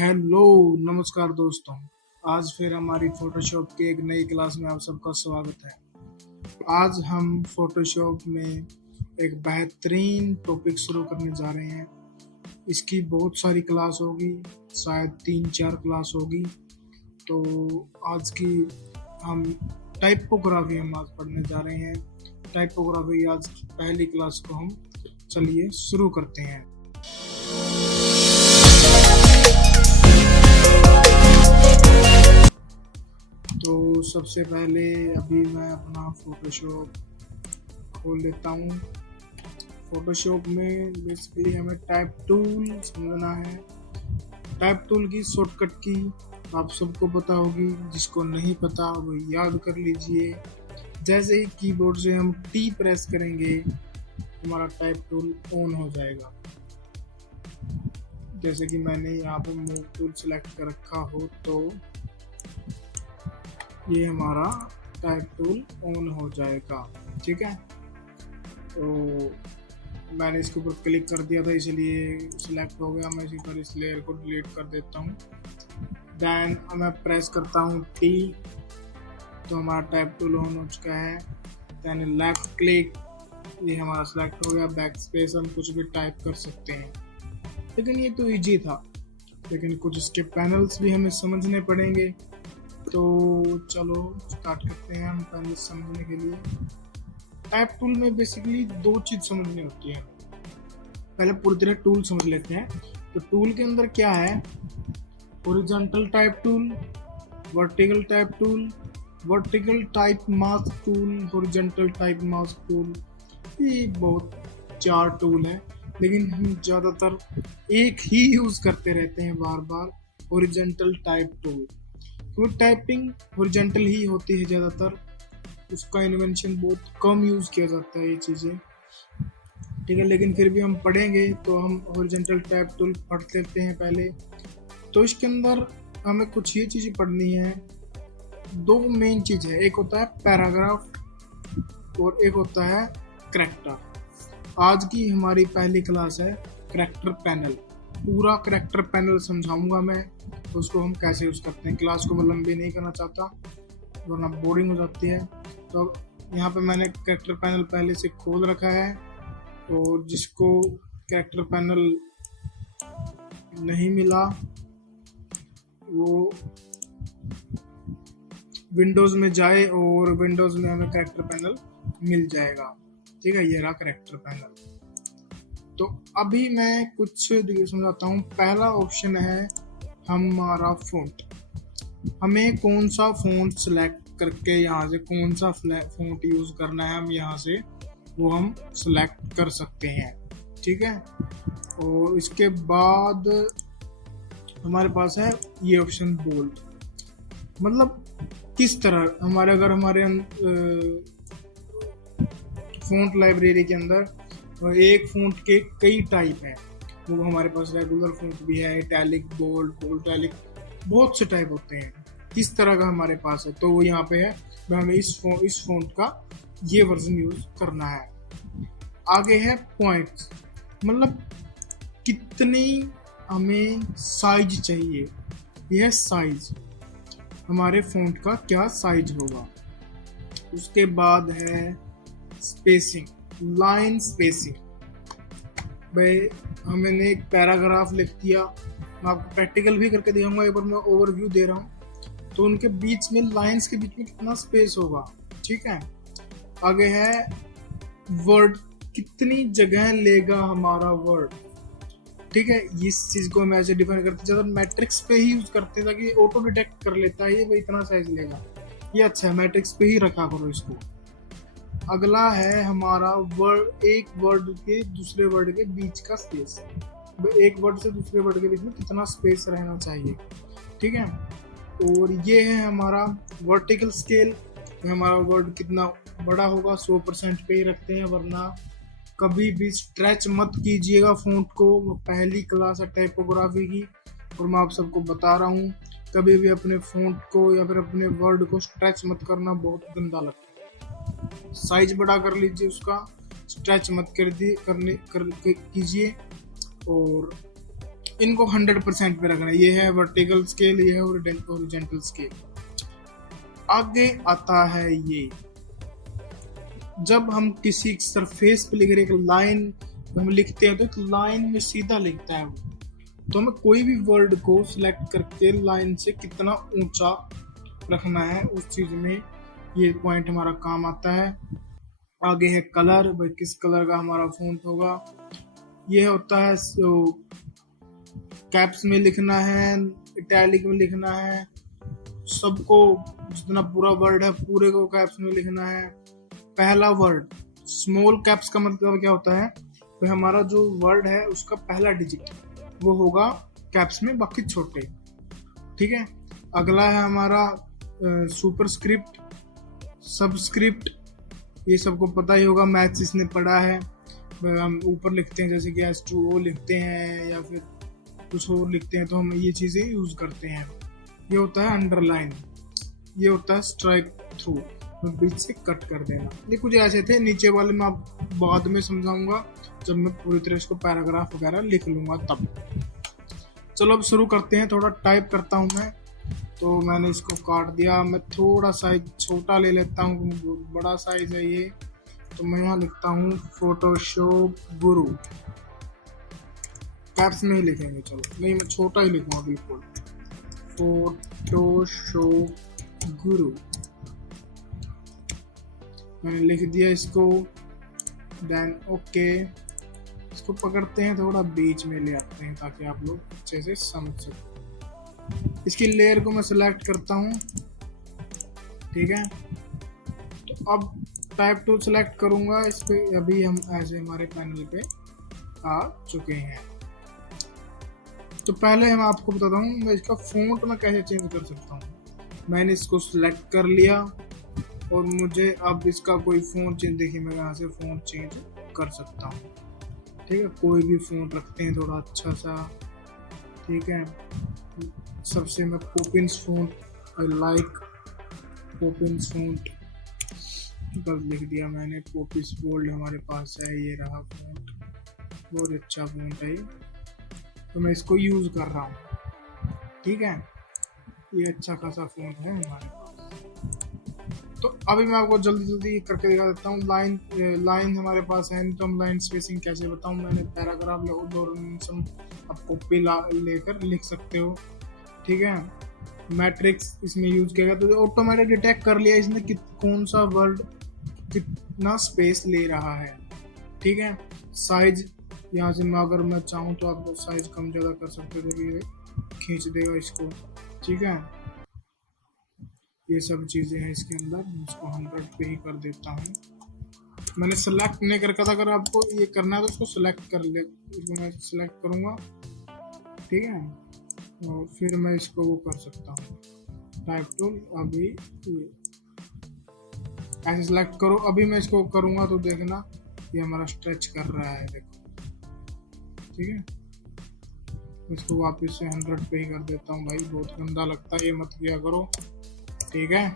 Hello, नमस्कार दोस्तों। आज फिर हमारी फोटोशॉप की एक नई क्लास में आप सबका स्वागत है। आज हम फोटोशॉप में एक बेहतरीन टॉपिक शुरू करने जा रहे हैं। इसकी बहुत सारी क्लास होगी, शायद 3-4 क्लास होगी। तो आज की हम टाइपोग्राफी हम आज पढ़ने जा रहे हैं। टाइपोग्राफी आज पहली क्लास को हम चलिए शुरू करते हैं। तो सबसे पहले अभी मैं अपना फोटोशॉप खोल लेता हूँ। फोटोशॉप में बेसिकली हमें टाइप टूल समझना है। टाइप टूल की शॉर्टकट की आप सबको पता होगी, जिसको नहीं पता वो याद कर लीजिए। जैसे ही कीबोर्ड से हम टी प्रेस करेंगे हमारा टाइप टूल ऑन हो जाएगा। जैसे कि मैंने यहाँ पे मूव टूल सेलेक्ट कर रखा हो तो ये हमारा टाइप टूल ऑन हो जाएगा। ठीक है, तो मैंने इसके ऊपर क्लिक कर दिया था इसलिए सिलेक्ट हो गया। मैं इसी पर इस लेयर को डिलीट कर देता हूँ। देन मैं प्रेस करता हूँ टी, तो हमारा टाइप टूल ऑन हो चुका है। देन लेफ्ट क्लिक, ये हमारा सिलेक्ट हो गया। बैक स्पेस, हम कुछ भी टाइप कर सकते हैं। लेकिन ये तो इजी था, लेकिन कुछ इसके पैनल्स भी हमें समझने पड़ेंगे। तो चलो स्टार्ट करते हैं हम पहले समझने के लिए। टाइप टूल में बेसिकली दो चीज समझनी होती है। पहले पूरी तरह टूल समझ लेते हैं। तो टूल के अंदर क्या है? Horizontal type tool, vertical type tool, vertical type mask tool, horizontal type mask tool. ये बहुत 4 टूल है, लेकिन हम ज़्यादातर एक ही यूज करते रहते हैं बार बार, हॉरिजॉन्टल टाइप टूल। तो टाइपिंग हॉरिजॉन्टल ही होती है ज़्यादातर, उसका इन्वेंशन बहुत कम यूज़ किया जाता है ये चीज़ें। ठीक है, लेकिन फिर भी हम पढ़ेंगे तो हम हॉरिजॉन्टल टाइप टूल पढ़ लेते हैं पहले। तो इसके अंदर हमें कुछ ये चीज़ें पढ़नी है। दो मेन चीज़ है, एक होता है पैराग्राफ और एक होता है करैक्टर। आज की हमारी पहली क्लास है करैक्टर पैनल। पूरा करैक्टर पैनल समझाऊंगा मैं, तो उसको हम कैसे यूज़ करते हैं। क्लास को मैं लंबी नहीं करना चाहता वरना बोरिंग हो जाती है। तो यहाँ पे मैंने करैक्टर पैनल पहले से खोल रखा है, और जिसको करैक्टर पैनल नहीं मिला वो विंडोज़ में जाए, और विंडोज़ में हमें करैक्टर पैनल मिल जाएगा। ठीक है, ये रहा करैक्टर पैनल। तो अभी मैं कुछ समझाता हूँ। पहला ऑप्शन है हमारा फ़ॉन्ट। हमें कौन सा फ़ॉन्ट सेलेक्ट करके यहाँ से कौन सा फ़ॉन्ट यूज़ करना है, हम यहाँ से वो हम सेलेक्ट कर सकते हैं। ठीक है, और इसके बाद हमारे पास है ये ऑप्शन बोल्ड। मतलब किस तरह हमारे फ़ॉन्ट लाइब्रेरी के अंदर एक फ़ॉन्ट के कई टाइप हैं। वो हमारे पास रेगुलर फ़ॉन्ट भी है, इटैलिक, बोल्ड, बोल्ड इटैलिक, बहुत से टाइप होते हैं। किस तरह का हमारे पास है तो वो यहाँ पे है। हमें इस फ़ॉन्ट का ये वर्जन यूज़ करना है। आगे है पॉइंट्स, मतलब कितनी हमें साइज चाहिए। यह है साइज, हमारे फ़ॉन्ट का क्या साइज होगा। उसके बाद है स्पेसिंग, लाइन स्पेसिंग। भाई हमने एक पैराग्राफ लिख दिया, मैं आपको प्रैक्टिकल भी करके दिखाऊंगा, एक बार मैं ओवरव्यू दे रहा हूँ। तो उनके बीच में, लाइंस के बीच में कितना स्पेस होगा। ठीक है, आगे है वर्ड, कितनी जगह लेगा हमारा वर्ड। ठीक है, इस चीज को हम ऐसे डिफाइन करते, ज़्यादा मैट्रिक्स पे ही यूज करते ताकि ऑटो डिटेक्ट कर लेता है ये भाई इतना साइज लेगा। ये अच्छा है, मैट्रिक्स पे ही रखा करो इसको। अगला है हमारा वर्ड, एक वर्ड के दूसरे वर्ड के बीच का स्पेस। एक वर्ड से दूसरे वर्ड के बीच में कितना स्पेस रहना चाहिए। ठीक है, और ये है हमारा वर्टिकल स्केल। हमारा वर्ड कितना बड़ा होगा 100% पे ही रखते हैं, वरना कभी भी स्ट्रेच मत कीजिएगा फ़ॉन्ट को। पहली क्लास है टाइपोग्राफी की, और मैं आप सबको बता रहा हूँ, कभी भी अपने फ़ॉन्ट को या फिर अपने वर्ड को स्ट्रेच मत करना, बहुत गंदा लगता है। साइज बड़ा कर लीजिए उसका, स्ट्रेच मत कीजिए। और इनको 100% पे रखना है। ये है वर्टिकल स्केल, ये है हॉरिजॉन्टल स्केल। आगे आता है ये, जब हम किसी सरफेस पे लिख रहे एक लाइन हम लिखते हैं तो एक लाइन में सीधा लिखता है वो, तो हमें कोई भी वर्ड को सिलेक्ट करके लाइन से कितना ऊंचा रखना है उस चीज में ये पॉइंट हमारा काम आता है। आगे है कलर, भाई किस कलर का हमारा फॉन्ट होगा। ये होता है कैप्स में लिखना है, इटैलिक में लिखना है, सबको जितना पूरा वर्ड है पूरे को कैप्स में लिखना है। पहला वर्ड स्मॉल कैप्स का मतलब क्या होता है, तो हमारा जो वर्ड है उसका पहला डिजिट वो होगा कैप्स में, बाकी छोटे। ठीक है। अगला है हमारा सुपरस्क्रिप्ट, सबस्क्रिप्ट, ये सबको पता ही होगा, मैथ्स जिसने पढ़ा है। हम ऊपर लिखते हैं जैसे कि H2O लिखते हैं या फिर कुछ और लिखते हैं तो हम ये चीज़ें यूज़ करते हैं। ये होता है अंडरलाइन, ये होता है स्ट्राइक थ्रू, बीच से कट कर देना। ये कुछ ऐसे थे, नीचे वाले मैं आप बाद में समझाऊंगा जब मैं पूरी तरह इसको पैराग्राफ वगैरह लिख लूंगा तब। चलो अब शुरू करते हैं। थोड़ा टाइप करता हूँ मैं, तो मैंने इसको काट दिया। मैं थोड़ा साइज छोटा ले लेता हूँ, बड़ा साइज है ये, तो मैं यहाँ लिखता हूँ फोटोशॉप गुरु, कैप्स में ही लिखेंगे। चलो नहीं, मैं छोटा ही लिखूंगा बिल्कुल, फोटोशॉप गुरु। मैंने लिख दिया इसको, देन ओके। इसको पकड़ते हैं, थोड़ा बीच में ले आते हैं ताकि आप लोग अच्छे से समझ सकें। इसकी लेयर को मैं सिलेक्ट करता हूँ, ठीक है। तो अब टाइप टूल सेलेक्ट करूंगा इस पे। अभी हम ऐसे हमारे पैनल पे आ चुके हैं। तो पहले हम आपको बताता हूँ मैं इसका फ़ॉन्ट में कैसे चेंज कर सकता हूँ। मैंने इसको सिलेक्ट कर लिया और मुझे अब इसका कोई फ़ॉन्ट चेंज, देखिए मैं यहाँ से फ़ॉन्ट चेंज कर सकता हूँ। ठीक है, कोई भी फ़ॉन्ट रखते हैं थोड़ा अच्छा सा। ठीक है, सबसे मैं पोपिन्स फ़ॉन्ट, आई लाइक पोपिन्स फ़ॉन्ट बस लिख दिया मैंने। पोपिस बोल्ड हमारे पास है, ये रहा फ़ॉन्ट, बहुत अच्छा फ़ॉन्ट है, तो मैं इसको यूज़ कर रहा हूँ। ठीक है, ये अच्छा खासा फ़ॉन्ट है हमारे पास। तो अभी मैं आपको जल्दी जल्दी करके दिखा देता हूँ। लाइन हमारे पास है नहीं तो हम लाइन स्पेसिंग कैसे बताऊँ। मैंने पैराग्राफ आप कॉपी लेकर लिख सकते हो। ठीक है, मैट्रिक्स इसमें यूज किया गया तो ऑटोमेटिक डिटेक्ट कर लिया इसने कि कौन सा वर्ड कितना स्पेस ले रहा है। ठीक है, साइज यहाँ से मैं अगर मैं चाहूँ तो आप साइज कम ज़्यादा कर सकते हो, ये खींच देगा इसको। ठीक है, ये सब चीज़ें हैं इसके अंदर। इसको 100 पे ही कर देता हूँ। मैंने सेलेक्ट नहीं कर रखा था, अगर आपको ये करना है तो उसको सेलेक्ट कर ले, इसको मैं सेलेक्ट करूँगा। ठीक है, और फिर मैं इसको वो कर सकता हूँ टाइप टूल। अभी ऐसे सेलेक्ट करो। अभी मैं इसको करूँगा तो देखना ये हमारा स्ट्रेच कर रहा है, देखो। ठीक है, इसको वापस से 100 पे ही कर देता हूँ। भाई बहुत गंदा लगता है, ये मत किया करो। ठीक है,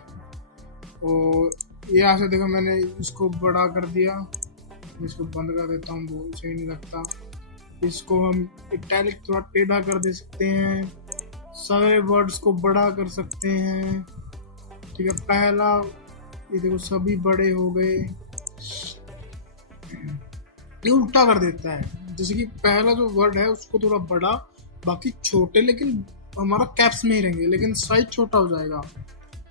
और ये ऐसे देखो मैंने इसको बड़ा कर दिया, इसको बंद कर देता हूँ, वो सही नहीं लगता। इसको हम इटैलिक थोड़ा टेढ़ा कर दे सकते हैं, सारे वर्ड्स को बड़ा कर सकते हैं। ठीक है, पहला ये देखो सभी बड़े हो गए, ये उल्टा कर देता है। जैसे कि पहला जो वर्ड है उसको थोड़ा बड़ा, बाकी छोटे, लेकिन हमारा कैप्स में ही रहेंगे लेकिन साइज छोटा हो जाएगा।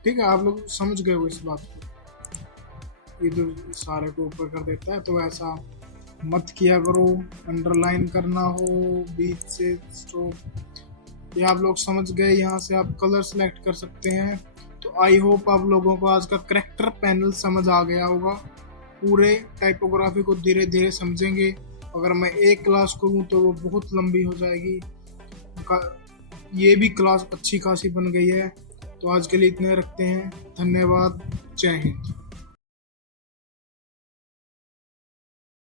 ठीक है, आप लोग समझ गए हो इस बात को। ये तो सारे को ऊपर कर देता है, तो ऐसा मत किया करो। अंडरलाइन करना हो बीच से स्ट्रोक, ये आप लोग समझ गए। यहाँ से आप कलर सेलेक्ट कर सकते हैं। तो आई होप आप लोगों को आज का करैक्टर पैनल समझ आ गया होगा। पूरे टाइपोग्राफी को धीरे धीरे समझेंगे। अगर मैं एक क्लास करूँ तो वो बहुत लंबी हो जाएगी। ये भी क्लास अच्छी खासी बन गई है। तो आज के लिए इतने रखते हैं। धन्यवाद, जय हिंद।